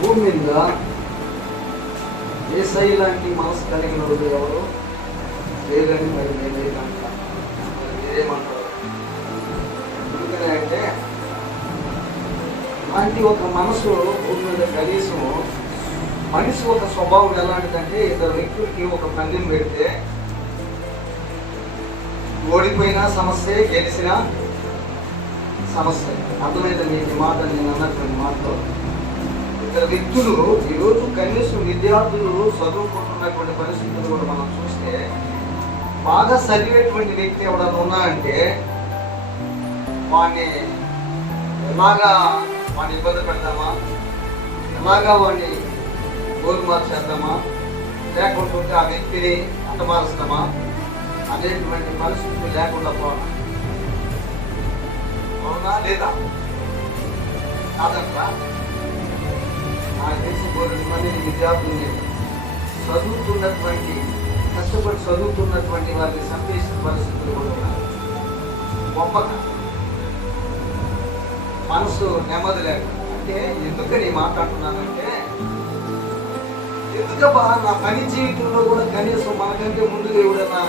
భూమి మీద యేసయ్య లాంటి మనసు కలిగిన వాడు ఎవరు లేదని మరి నేనేదంట. మరి మీరేమంటారు? ఎందుకని అంటే అలాంటి ఒక మనసు భూమి మీద కనీసం మనిషి ఒక స్వభావం ఎలాంటిదంటే ఇద్దరు వ్యక్తులకి ఒక పందెం పెడితే ఓడిపోయినా సమస్య, గెలిచినా సమస్య. అర్థమైంది మీకు మాట, నేను అన్నటువంటి మాటలో ఇద్దరు వ్యక్తులు ఈరోజు కనీసం విద్యార్థులు చదువుకుంటున్నటువంటి పరిస్థితులు కూడా మనం చూస్తే బాగా చదివేటువంటి వ్యక్తి ఎవడన్నా ఉన్నా అంటే వాడిని ఎలాగా వాడిని ఇబ్బంది పెడతామా, ఎలాగా వాడిని గోలు మార్చేద్దామా, లేకుంటుంటే ఆ వ్యక్తిని అంతమారుస్తామా అనేటువంటి పరిస్థితి లేకుండా పోవడం అవునా లేదా? కాదంట. నాకు తెలిసి కోరిన మంది విద్యార్థుల్ని చదువుతున్నటువంటి కష్టపడి చదువుతున్నటువంటి వారిని సంపేసిన పరిస్థితులు కూడా ఉన్నాయి. గొప్పగా మనసు నెమ్మది లేకుండా. అంటే ఎందుకని మాట్లాడుతున్నానంటే ఎందుకబ్బా నా పని జీవితంలో కూడా కనీసం మనకంటే ముందుగా ఎవడన్నా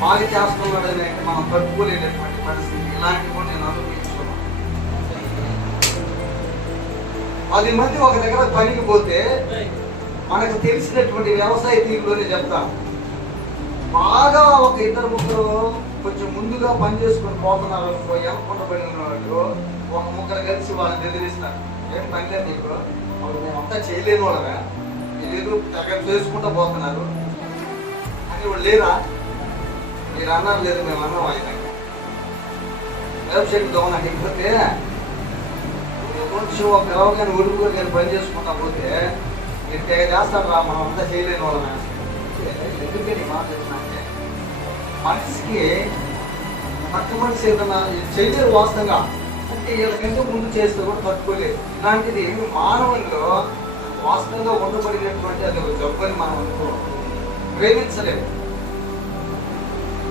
బాగా చేస్తున్నాడని అంటే మనం తట్టుకోలేనటువంటి పరిస్థితి. ఇలాంటివి కూడా నేను అనుభవించుకున్నాను. 10 మంది ఒక దగ్గర పనికి పోతే మనకు తెలిసినటువంటి వ్యవసాయ తీరులోనే చెప్తాం. బాగా ఒక 2-3 కొంచెం ముందుగా పని చేసుకొని పోతున్నారు అనుకో, ఎనకుండా పడి ఉన్నవాళ్ళు ఒక ముగ్గురు కలిసి వాళ్ళని బెదిరిస్తారు. ఏం పని లేదు నీకు, వాళ్ళు మేమంతా చేయలేని వాళ్ళగా, మీరు తెగ చేసుకుంటూ పోతున్నారు అని వాళ్ళు లేరా? మీరు అన్నారు లేదు, మేము అన్నాం. ఆయన వెబ్సైట్ దొంగ అయిపోతే కొంచెం ఒక పిలవగానే ఉడుపుకొని నేను పని చేసుకుంటా పోతే మీరు తెగ చేస్తాడు రా, మనం అంతా చేయలేని వాళ్ళని. ఎందుకని మాట్లాడుతున్నాంటే మనిషికి పక్క మనిషి ఏదన్నా చేయలేరు వాస్తవంగా, అంటే వీళ్ళకంటే ముందు చేస్తే కూడా తట్టుకోలేదు. ఇలాంటిది మానవుల్లో వాస్తవంగా ఉండబడినటువంటి అది ఒక జబ్బని మనం ప్రేమించలేము.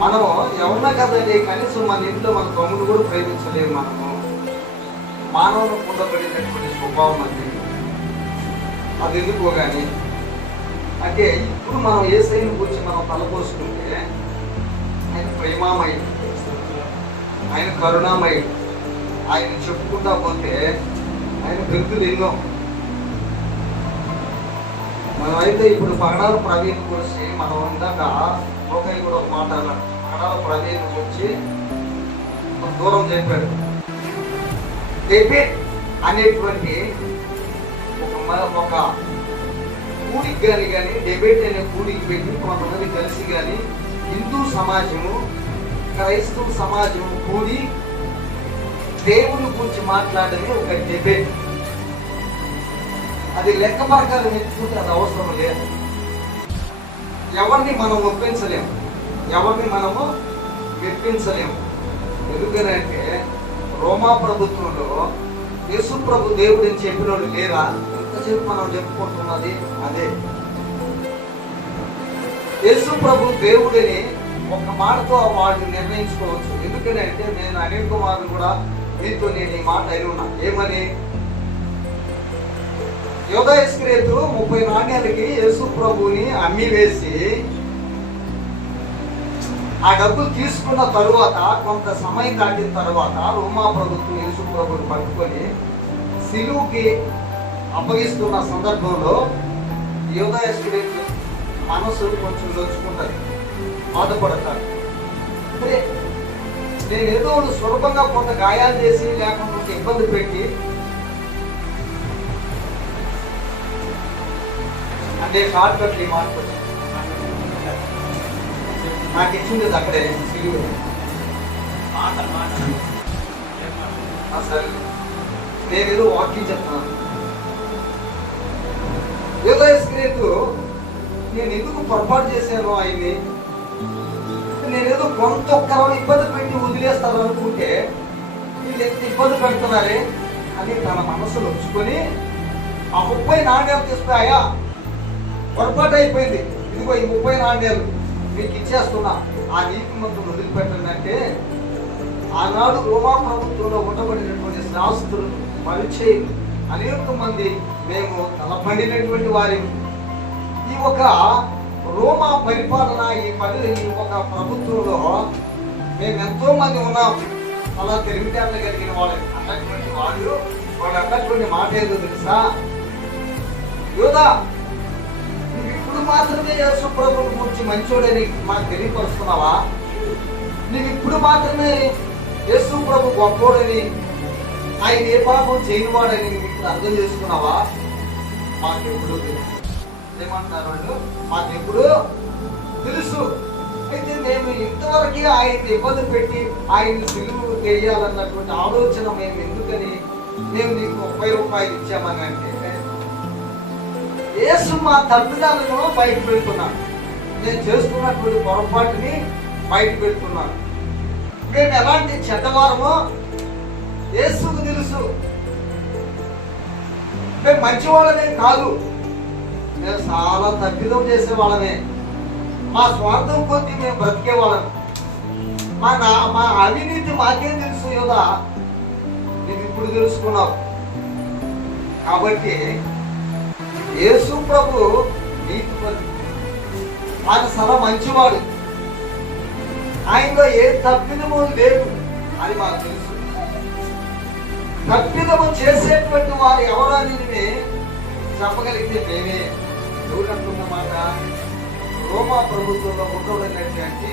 మనము ఎవరన్నా కదండి, కనీసం మన ఇంట్లో మన తమ్ముడు కూడా ప్రేమించలేము. మనము మానవులకు ఉండబడినటువంటి స్వభావం అది ఎందుకో కానీ అంటే ఇప్పుడు మనం యేసయ్యను గురించి మనం తలపోసుకుంటే ఆయన ప్రేమామయుడు, ఆయన కరుణామయుడు. ఆయన చెప్పుకుంటా పోతే ఆయన బిరుదులు ఎన్నో. మనమైతే ఇప్పుడు పగడాల ప్రవీణ్ గురించి మనం ఇందాక లోకయ్య కూడా ఒక మాట అన్నాడు. పగడాల ప్రవీణ్ గురించి దూరం చెప్పాడు. డెబేట్ అనేటువంటి ఒక కూడికి కానీ డెబేట్ అనే కూడికి పెట్టి కొంతమంది కలిసి కానీ హిందూ సమాజము, క్రైస్తవ సమాజము కూడి దేవుని గురించి మాట్లాడని ఒక డెబేట్. అది లెక్క ప్రకారం ఎత్తుకుంటే అది అవసరం లేదు. ఎవరిని మనం ఒప్పించలేము, ఎవరిని మనము మెప్పించలేము. ఎందుకనంటే రోమా ప్రభుత్వంలో యేసు ప్రభు దేవుడు అని చెప్పినోడు లేరా? ఎంతసేపు మనం చెప్పుకుంటున్నది అదే. యేసు ప్రభు దేవుడిని ఒక మాటతో వాడిని నిర్ణయించుకోవచ్చు. ఎందుకంటే నేను అనిల్ కుమార్ కూడా మీతో నేను ఈ మాట అయిన ఉన్నా. ఏమని? యోధా ఇస్కరియోతు 30 నాణ్యాలకి యేసు ప్రభుని అమ్మి వేసి ఆ డబ్బులు తీసుకున్న తరువాత కొంత సమయం దాటిన తర్వాత రోమా ప్రభుత్వం యేసు ప్రభుని పట్టుకొని సిలువుకి అప్పగిస్తున్న సందర్భంలో యోధా ఇస్కరియోతు మనసు కొంచెం నొచ్చుకుంటుంది, బాధపడతారు. అంటే నేనేదో సులభంగా కొంత గాయాలు చేసి లేకుండా ఇబ్బంది పెట్టి అంటే షార్ట్ కట్లు ఈ మాట నాకు ఇచ్చింది అక్కడే సిలువ. సరే నేనేదో వాక్యం చెప్తున్నాను. యోధా ఇస్కరియోతు నేను ఎందుకు పొరపాటు చేశాను ఆయన్ని, నేనేదో కొంత ఒక్కరో ఇబ్బంది పెట్టి వదిలేస్తారు అనుకుంటే వీళ్ళు ఎంత ఇబ్బంది పెడుతున్నారే అని తన మనసులో ఉంచుకొని ఆ 30 నాణ్యాలు తీసుకురాయా, పొరపాటు అయిపోయింది, ఇదిగో ఈ 30 నాణ్యాలు మీకు ఇచ్చేస్తున్నా, ఆ నీతి మొత్తం వదిలిపెట్టండి అంటే ఆనాడు రోమా ప్రభుత్వంలో ఉండబడినటువంటి శాస్త్రులు, పరిచయులు, అనేక మంది మేము తలపడినటువంటి వారి ఈ ఒక రోమా పరిపాలన ఈ ఒక ప్రభుత్వంలో మేము ఎంతో మంది ఉన్నాం. అలా తెలివితేటలు కలిగిన వాళ్ళు అన్నటువంటి వాళ్ళు అన్నటువంటి మాట ఏదో తెలుసా, యోధా నువ్వు ఇప్పుడు మాత్రమే యేసు ప్రభువు గురించి మంచోడని మాకు తెలియపరుస్తున్నావా? నువ్వు ఇప్పుడు మాత్రమే యేసు ప్రభు గొప్పోడని, ఆయన ఏ పాపం చేయనివాడని నువ్వు ఇప్పుడు అర్థం చేసుకున్నావా? మాకెప్పుడు తెలుసు. ఏమంటున్నారు వాళ్ళు? మాకెప్పుడు తెలుసు. అయితే మేము ఇంతవరకు ఆయన్ని ఇబ్బంది పెట్టి ఆయన్ని సిలువ వేయాలన్నటువంటి ఆలోచన మేము ఎందుకని మేము నీకు 30 రూపాయలు ఇచ్చామని అంటే, యేసు మా తప్పిదాలను బయట పెడుతున్నాను, నేను చేస్తున్నటువంటి పొరపాటుని బయట పెడుతున్నాను. మేము ఎలాంటి చెడ్డవారమో యేసుకు తెలుసు. మేము మంచివాళ్ళమే కాదు, మేము చాలా తప్పిదం చేసేవాళ్ళమే. మా స్వార్థం కొద్ది మేము బ్రతికేవాళ్ళం. మా అవినీతి మాకేం తెలుసు యోధా, నీకు ఇప్పుడు తెలుసుకున్నావు. కాబట్టి యేసు ప్రభు నీతిపతి, ఆయన చాలా మంచివాడు, ఆయనలో ఏ తప్పిదము లేదు అని మాకు తెలుసు. తప్పిదము చేసేటువంటి వారు ఎవరని చెప్పగలిగితే మేమే. ఎవరంటున్నమాట? రోమా ప్రభుత్వంలో ఉండబడినటువంటి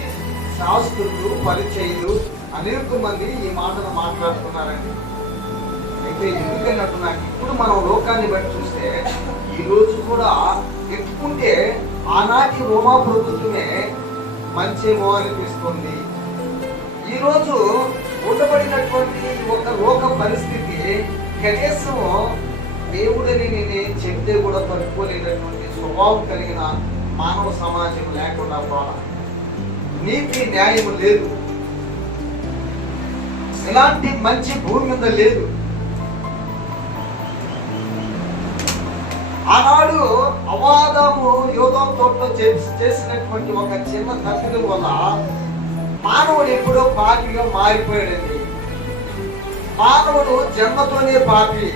శాస్త్రులు, పరిచయులు అనేక మంది ఈ మాటను మాట్లాడుతున్నారండి. అయితే ఎందుకన్నట్టు నాకు ఇప్పుడు మనం లోకాన్ని బట్టి చూస్తే ఈ రోజు కూడా ఎత్తుకుంటే ఆనాటి రోమా ప్రభుత్వమే మంచేమో అనిపిస్తుంది. ఈరోజు ఉండబడినటువంటి ఒక లోక పరిస్థితి కనీసం దేవుడిని నేను చెప్తే కూడా తట్టుకోలేనటువంటి స్వభావం కలిగిన మానవ సమాజం లేకుండా పోవడం, నీతి న్యాయం లేదు, ఇలాంటి మంచి భూమి మీద లేదు. ఆనాడు అవాదము యోధం తోటలో చేసినటువంటి ఒక చిన్న తప్పిదం వల్ల మానవుడు ఎప్పుడో పాపిగా మారిపోయాడండి. మానవుడు జన్మతోనే పాపి.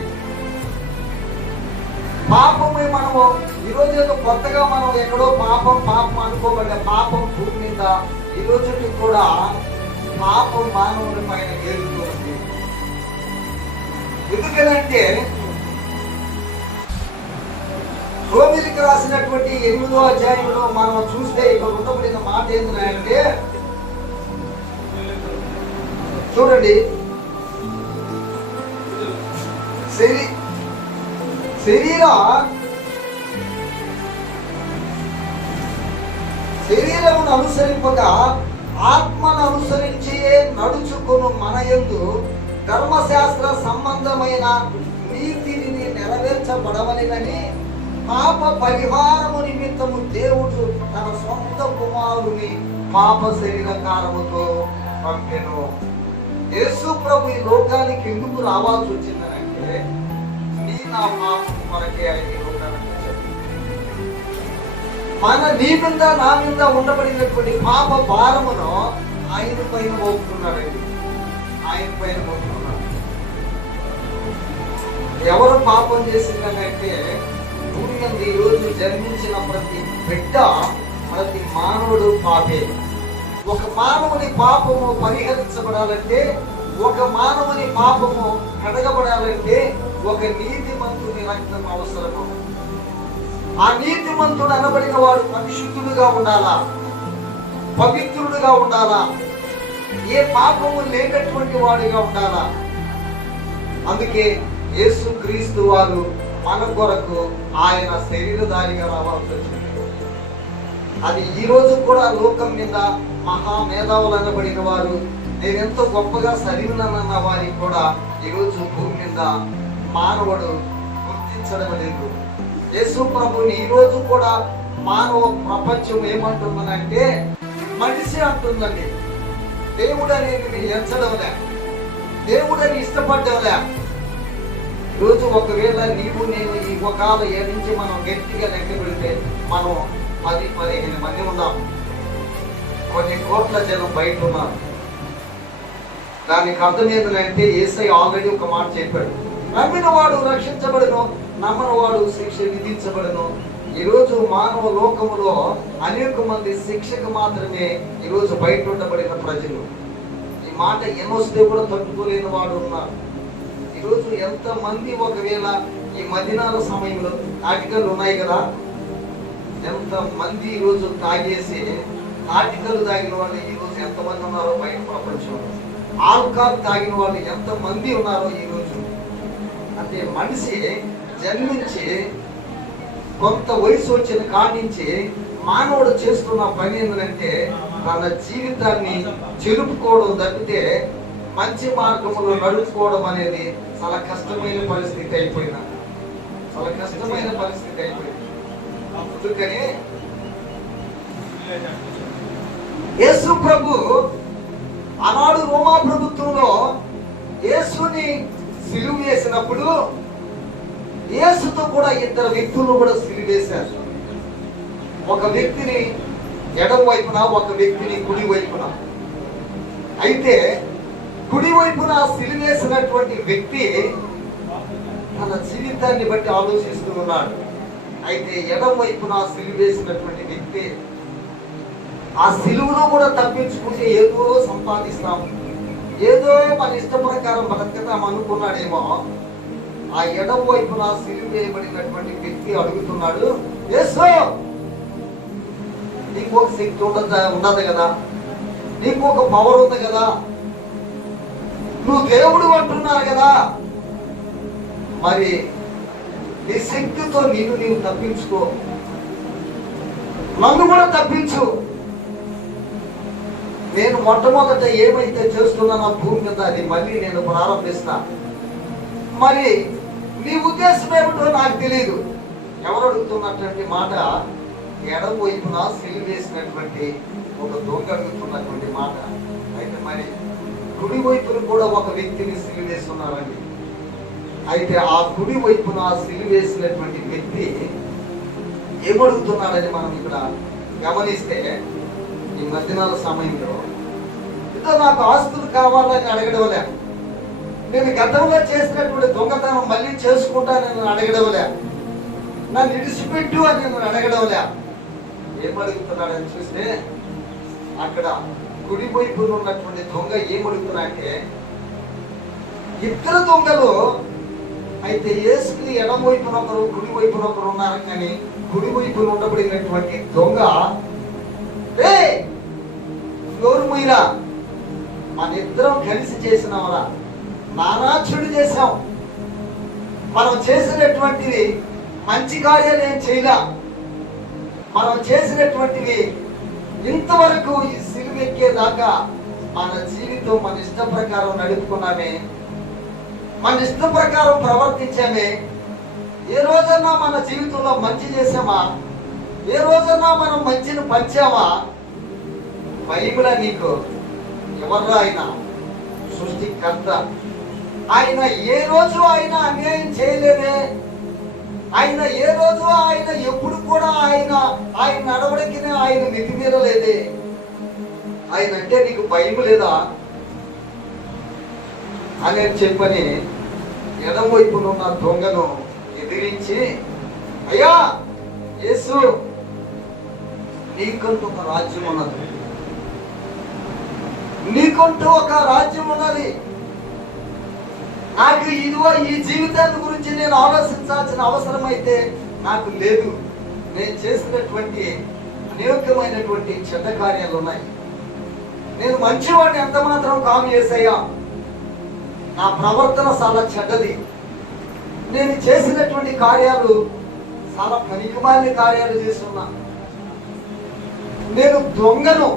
పాపమే మనము ఈరోజు ఏదో కొత్తగా మనం ఎక్కడో పాపం అనుకోబడ్డ పాపం భూమి మీద ఈ రోజు కూడా పాపం మానవుడి పైన ఏరుతూ ఉంది. ఎందుకంటే రోమిలికి రాసినటువంటి 8వ అధ్యాయంలో మనం చూస్తే ఇక్కడ ఉండబడిన మాట ఏంటంటే, చూడండి, శరీరమును అనుసరింపగా ఆత్మను అనుసరించి నడుచుకును మన యందు ధర్మశాస్త్ర సంబంధమైన నీతిని నెరవేర్చబడవలెనని పాప పరిహారము నిమిత్తము దేవుడు తన సొంత కుమారుని పాప శరీరకారముతో పంపెను. యేసు ప్రభు ఈ లోకానికి ఎందుకు రావాల్సి వచ్చిందనంటే, నా పాపం కొరకే ఆయన లోకానికి వచ్చాడు. నీ మీద నా మీద ఉండబడినటువంటి పాప భారమును ఆయన పైన మోపుతున్నాడండి. ఆయన పైన మోపుతున్నాడు. ఎవరు పాపం చేసిందనంటే, భూమి మీద ఈ రోజు జన్మించిన ప్రతి బిడ్డ, ప్రతి మానవుడు పాపే. ఒక మానవుని పాపము పరిహరించబడాలంటే, ఒక మానవుని పాపము కడగబడాలంటే ఒక నీతిమంతుని రక్తం అవసరము. ఆ నీతిమంతుడు అనబడిన వాడు పరిశుద్ధుడుగా ఉండాలా, పవిత్రుడుగా ఉండాలా, ఏ పాపము లేనటువంటి వాడిగా ఉండాలా. అందుకే యేసుక్రీస్తు వారు మన కొరకు ఆయన శరీరధారిగా రావాల్సి వచ్చింది. అది ఈ రోజు కూడా లోకం మీద మహామేధావులు అనబడిన వారు, నేనెంతో గొప్పగా చదివినన్న వారికి కూడా ఈరోజు భూమి మీద మానవుడు గుర్తించడం లేదు. యేసు ప్రభుని ఈ రోజు కూడా మానవ ప్రపంచం ఏమంటుందనంటే, మనిషి అంటుందండి. దేవుడు అనేది ఎంచడంలే, దేవుడని ఇష్టపడ్డంలే. ఈరోజు ఒకవేళ నీవు నేను ఈ ఒకవేళ ఏ నుంచి మనం గట్టిగా లెక్క పెడితే మనం 10-15 మంది ఉన్నాం. కొన్ని కోట్ల జనం బయట ఉన్నారు. దానికి అర్థం ఏంటంటే, యేసయ్య ఆల్రెడీ ఒక మాట చెప్పాడు, నమ్మిన వాడు రక్షించబడును, నమ్మని వాడు శిక్ష విధించబడును. ఈరోజు మానవ లోకములో అనేక మంది శిక్షకు మాత్రమే ఈరోజు బయట ఉండబడిన ప్రజలు. ఈ మాట ఎన్నొస్తే కూడా తట్టుకోలేని వాడు ఉన్నారు. ఈరోజు ఎంతమంది ఒకవేళ ఈ మధ్యాహ్నాల సమయంలో ఆర్టికల్ ఉన్నాయి కదా, ఎంతమంది ఈరోజు తాగేసి ఆర్టికల్ తాగిన వాళ్ళు ఈరోజు ఎంతమంది ఉన్నారో బయట ప్రపంచంలో. ఆల్కహాల్ తాగిన వాళ్ళు ఎంతమంది ఉన్నారో ఈరోజు. అంటే మనిషి జన్మించి కొంత వయసు వచ్చిన కాడి నుంచి మానవుడు చేస్తున్న పని ఏంటంటే తన జీవితాన్ని చెరుపుకోవడం తప్పితే మంచి మార్గంలో నడుపుకోవడం అనేది చాలా కష్టమైన పరిస్థితి అయిపోయింది. చాలా కష్టమైన పరిస్థితి అయిపోయింది. అందుకని యేసు ప్రభు ఆనాడు రోమా ప్రభుత్వంలో యేసుని సిలువ వేసినప్పుడు యేసుతో కూడా ఇద్దరు వ్యక్తులను కూడా సిలువేశారు. ఒక వ్యక్తిని ఎడమ వైపున, ఒక వ్యక్తిని కుడి వైపున. అయితే కుడి వైపున సిలువేసినటువంటి వ్యక్తి తన జీవితాన్ని బట్టి ఆలోచిస్తూ ఉన్నాడు. అయితే ఎడమ వైపున సిలువేసినటువంటి వ్యక్తి ఆ సిలువను కూడా తప్పించుకుంటే ఏదో సంపాదిస్తాము, ఏదో మన ఇష్ట ప్రకారం బ్రతకతాం అనుకున్నాడేమో. ఆ ఎడమ వైపున సిలువ వేయబడినటువంటి వ్యక్తి అడుగుతున్నాడు, యేసు నీకు ఒక శక్తి ఉండదు కదా, నీకు ఒక పవర్ ఉంది కదా, నువ్వు దేవుడు అంటున్నారు కదా, మరి నీ శక్తితో నీవు తప్పించుకో, నన్ను కూడా తప్పించు. నేను మొట్టమొదట ఏమైతే చేస్తున్నానో భూమి మీద అది మళ్ళీ నేను ప్రారంభిస్తా. మరి నీ ఉద్దేశం ఏమిటో నాకు తెలియదు. ఎవరు అడుగుతున్నటువంటి మాట ఎడమ వైపున సిలువ వేసినటువంటి ఒక దొంగ అడుగుతున్నటువంటి మాట. అయితే మరి కుడి వైపున కూడా ఒక వ్యక్తిని సిలువ వేస్తున్నారండి. అయితే ఆ కుడి వైపున సిలువ వేసినటువంటి వ్యక్తి ఏమడుగుతున్నాడని మనం ఇక్కడ గమనిస్తే, ఈ మధ్యాహ్నాల సమయంలో ఇదో నాకు ఆస్తులు కావాలని అడగడవలే, నేను గతంలో చేసినటువంటి దొంగతనం మళ్ళీ చేసుకుంటానని అడగడవలే, నన్ను విడిచిపెట్టు అని నేను అడగడవలే. ఏమడుగుతున్నాడని చూస్తే అక్కడ కుడి వైపున ఉన్నటువంటి దొంగ ఏమడుగుతున్నా అంటే, ఇద్దరు దొంగలు అయితే యేసుకి ఎడమ వైపున ఒకరు కుడి వైపున ఒకరు ఉన్నారు. కానీ కుడి వైపున ఉండబడినటువంటి దొంగ, రే నోరు మూయరా, మన ఇద్దరం కలిసి చేసినవరా, నానా చెడు చేశాం, మనం చేసినటువంటివి మంచి కార్యాలు ఏం చేయలా, మనం చేసినటువంటివి ఇంతవరకు ఈ సిలువ ఎక్కేదాకా మన జీవితం మన ఇష్ట ప్రకారం నడుపుకున్నామే, మన ఇష్ట ప్రకారం ప్రవర్తించామే. ఏ రోజన్నా మన జీవితంలో మంచి చేసామా? ఏ రోజన్నా మనం మంచిని పంచామా? బైబిల్ నీకు ఎవర్రా? ఆయన సృష్టికర్త. ఆయన ఏ రోజు ఆయన అన్యాయం చేయలేదే. ఆయన ఏ రోజు ఆయన ఎప్పుడు కూడా ఆయన నడవడికినే ఆయన మితిమీరలేదే. ఆయన అంటే నీకు భయం లేదా అని చెప్పని ఎడమ వైపున ఉన్న దొంగను ఎదిరించి, అయ్యా యేసు, నీకంటూ ఒక రాజ్యం ఉన్నది, నీకంటూ ఒక రాజ్యం ఉన్నది. నాకు ఇదిగో ఈ జీవితాన్ని గురించి నేను ఆలోచించాల్సిన అవసరం అయితే నాకు లేదు. నేను చేసినటువంటి అనేకమైనటువంటి చెడ్డ కార్యాలు ఉన్నాయి. నేను మంచివాడిని ఎంత మాత్రం కాము యేసయ్యా. నా ప్రవర్తన చాలా చెడ్డది. నేను చేసినటువంటి కార్యాలు చాలా పనికిమాలిన కార్యాలు చేస్తున్నా. నేను దొంగను,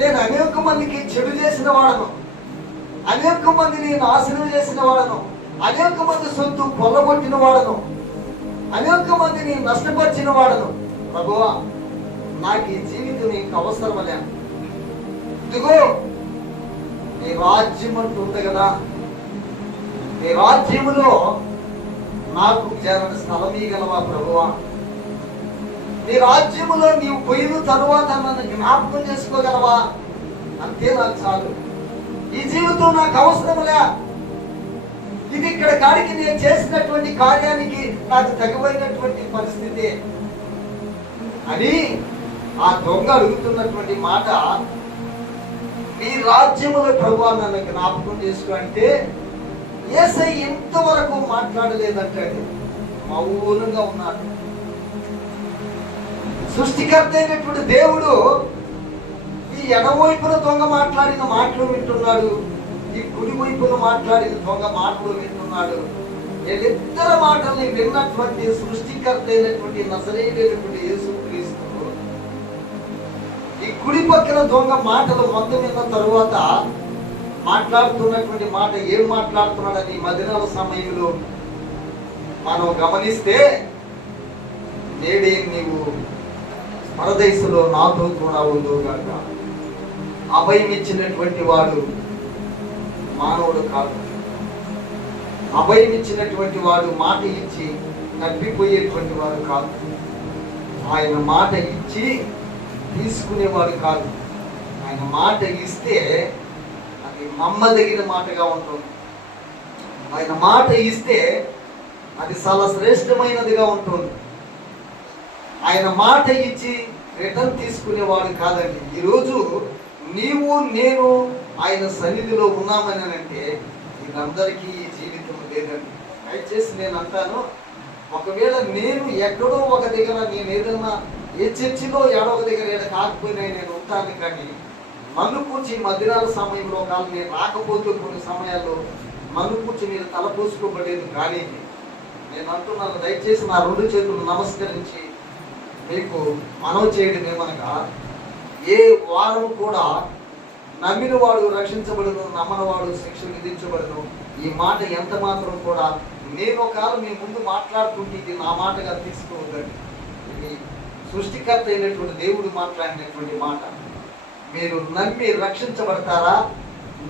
నేను అనేక మందికి చెడు చేసిన వాడను, అనేక మందిని నాశనం చేసిన వాడను, అనేక మంది సొత్తు కొల్లగొట్టిన వాడను, అనేక మందిని నష్టపరిచిన వాడను. ప్రభువా, నాకు ఈ జీవితం నీకు అవసరమలే. ఇదిగో నీ రాజ్యం అంటూ ఉంది కదా, నీ రాజ్యములో నాకు స్థలం ఇవ్వగలవా ప్రభువా? నీ రాజ్యములో నీవు పోయిన తరువాత నన్ను జ్ఞాపకం చేసుకోగలవా? అంతే నాకు చాలు. ఈ జీవితం నాకు అవసరములే. ఈ ఇది ఇక్కడ కాడికి నేను చేసినటువంటి కార్యానికి నాకు తగిపోయినటువంటి పరిస్థితి అని ఆ దొంగ అడుగుతున్నటువంటి మాట, నీ రాజ్యములో ప్రభువా నన్ను జ్ఞాపకం చేసుకో అంటే యేసయ్య ఇంతవరకు మాట్లాడలేదంటాడు. మౌనంగా ఉన్నాడు. సృష్టికర్త అయినటువంటి దేవుడు ఈ ఎడవైపున దొంగ మాట్లాడిన మాటలు వింటున్నాడు, ఈ కుడి వైపున మాట్లాడిన దొంగ మాటలు వింటున్నాడు. వీళ్ళిద్దరు మాటల్ని విన్నటువంటి సృష్టికర్త అయినటువంటి నజరేయుడైనటువంటి యేసుక్రీస్తు ఈ కుడి పక్కన దొంగ మాటలు మొత్తం విన్న తరువాత మాట్లాడుతున్నటువంటి మాట ఏం మాట్లాడుతున్నాడని మదినాల సమయంలో మనం గమనిస్తే, నేడే నీవు పరదేశంలో నాతో కూడా ఉండుగాక. అభయం ఇచ్చినటువంటి వాడు మానవుడు కాదు. అభయం ఇచ్చినటువంటి వాడు మాట ఇచ్చి తప్పిపోయేటువంటి వాడు కాదు. ఆయన మాట ఇచ్చి తీసుకునేవాడు కాదు. ఆయన మాట ఇస్తే అది నమ్మదగిన మాటగా ఉంటుంది. ఆయన మాట ఇస్తే అది చాలా శ్రేష్టమైనదిగా ఉంటుంది. ఆయన మాట ఇచ్చి రిటర్న్ తీసుకునేవాడు కాదండి. ఈరోజు నీవు నేను ఆయన సన్నిధిలో ఉన్నామని అంటే వీళ్ళందరికీ ఈ జీవితం లేదండి. దయచేసి నేను అంటాను, ఒకవేళ నేను ఎక్కడో ఒక దగ్గర నేను ఏదైనా ఏ చర్చిలో ఏడో ఒక దగ్గర ఏదో కాకపోయినా నేను ఉంటాను, కానీ మన్ను కూర్చి మధ్యాహ్నాల సమయంలో కాదు నేను రాకపోతే కొన్ని సమయాల్లో మన్ను కూర్చి నేను తలపోసుకోబడేది. కానీ నేను అంటున్నాను, దయచేసి నా రెండు చేతులు నమస్కరించి మీకు మనవి చేయడం ఏమనగా, ఏ వారం కూడా నమ్మినవాడు రక్షించబడును, నమ్మనవాడు శిక్ష విధించబడును. ఈ మాట ఎంత మాత్రం కూడా నేను ఒకవేళ మీ ముందు మాట్లాడుతుంటే ఇది నా మాటగా తీసుకోవద్దండి. ఇది సృష్టికర్త అయినటువంటి దేవుడు మాట్లాడినటువంటి మాట. మీరు నమ్మి రక్షించబడతారా,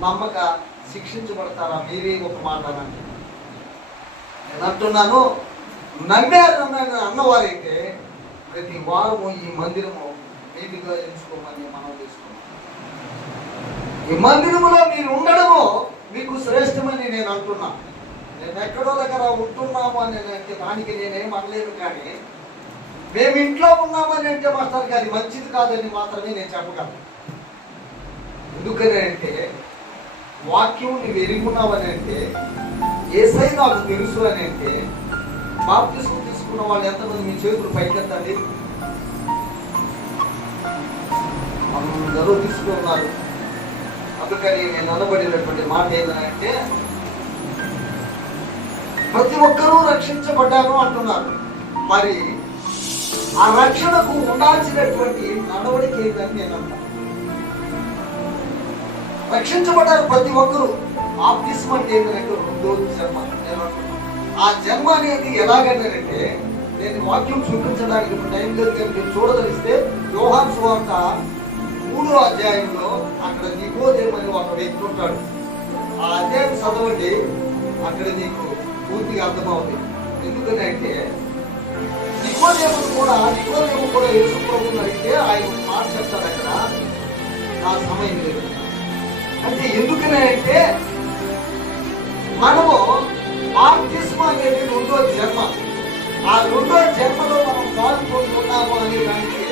నమ్మక శిక్షించబడతారా? మీరే ఒక మాట అనండి. నేను అంటున్నాను, నమ్మారు అన్నవారైతే ప్రతి వారము ఈ మందిరము మీదిగా ఎంచుకోమని మనం చేసుకున్నాం. ఈ మందిరములో మీరు ఉండడము మీకు శ్రేష్టమని నేను అంటున్నా. నేను ఎక్కడో దగ్గర ఉంటున్నాము అని అంటే దానికి నేనేం అనలేను, కానీ మేము ఇంట్లో ఉన్నామని అంటే మాస్టర్ అది మంచిది కాదని మాత్రమే నేను చెప్పగలను. ఎందుకని అంటే వాక్యం నువ్వు ఎరుగున్నావని అంటే, యేసయ్య నాకు తెలుసు అని అంటే, బాప్తిస్మం తీసుకున్న వాళ్ళు ఎంతమంది మీ చేతులు పైకెత్తండి. అందరూ తీసుకున్నారు. అందుకని నేను అనబడినటువంటి మాట ఏంటంటే, ప్రతి ఒక్కరూ రక్షించబడ్డారు అంటున్నారు. మరి ఆ రక్షణకు ఉండాల్సినటువంటి నడవడికి ఏంటని నేను అంటాను. రక్షించబడ్డారు ప్రతి ఒక్కరూ. బాప్తిస్మం అంటే ఏంటంటే రెండో జన్మ. ఆ జన్మ అనేది ఎలాగంటే, నేను వాక్యం చూపించడానికి టైం లేదు, కానీ మీరు చూడదలిస్తే యోహాను సువార్త 3వ అధ్యాయంలో అక్కడ నికోదేము అని ఒక వ్యక్తి ఉంటాడు. ఆ అధ్యాయం చదవండి, అక్కడ నీకు పూర్తిగా అర్థమవుతుంది. ఎందుకని అంటే నికోదేము కూడా యేసు ప్రభువుని అడిగితే ఆయన మాట చెప్తాడు అక్కడ, నా సమయం లేదు అంటే. ఎందుకని అంటే మనము బాప్తిస్మం అనేది రెండో జన్మ. ఆ రెండో జన్మలో మనం పాల్గొంటున్నాము అనే దానికి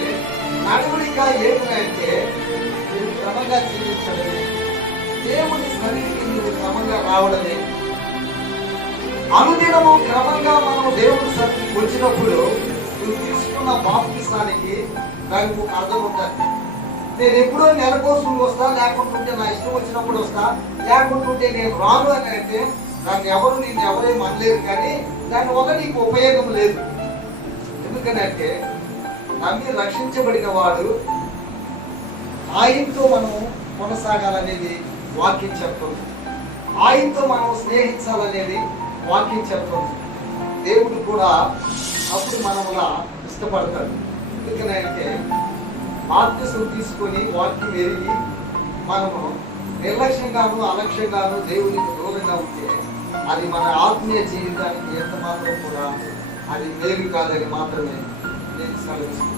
నడవడిక ఏంటంటే మీరు క్రమంగా జీవించడమే, దేవుని సన్నిధికి మీరు క్రమంగా రావడమే. అనుదినము క్రమంగా మనం దేవుని సన్నిధికి వచ్చినప్పుడు నువ్వు తీసుకున్న బాప్తిస్మానికి దానికి ఒక అర్థం ఉంటుంది. నేను ఎప్పుడో నెల కోసం వస్తా, లేకుంటుంటే నా ఇష్టం వచ్చినప్పుడు వస్తా, లేకుంటుంటే నేను రాను అని అంటే దాన్ని నేను ఎవరేం అనలేరు, కానీ దాని వల్ల నీకు ఉపయోగం లేదు. ఎందుకనంటే నమ్మి రక్షించబడిన వాడు ఆయనతో మనం కొనసాగాలనేది వాక్యం చెప్తుంది. ఆయనతో మనం స్నేహించాలనేది వాక్యం చెప్తుంది. దేవుడు కూడా అప్పుడు మనలా ఇష్టపడతాడు. ఎందుకనంటే బాప్తిస్మం తీసుకొని వాక్యం ఎరిగి మనము నిర్లక్ష్యంగాను అలక్ష్యంగాను దేవునికి దూరంగా ఉంటే అది మన ఆత్మీయ జీవితానికి ఎంత మాత్రం కూడా అది మేలు కాదని మాత్రమే నేను సెలవిస్తున్నాను.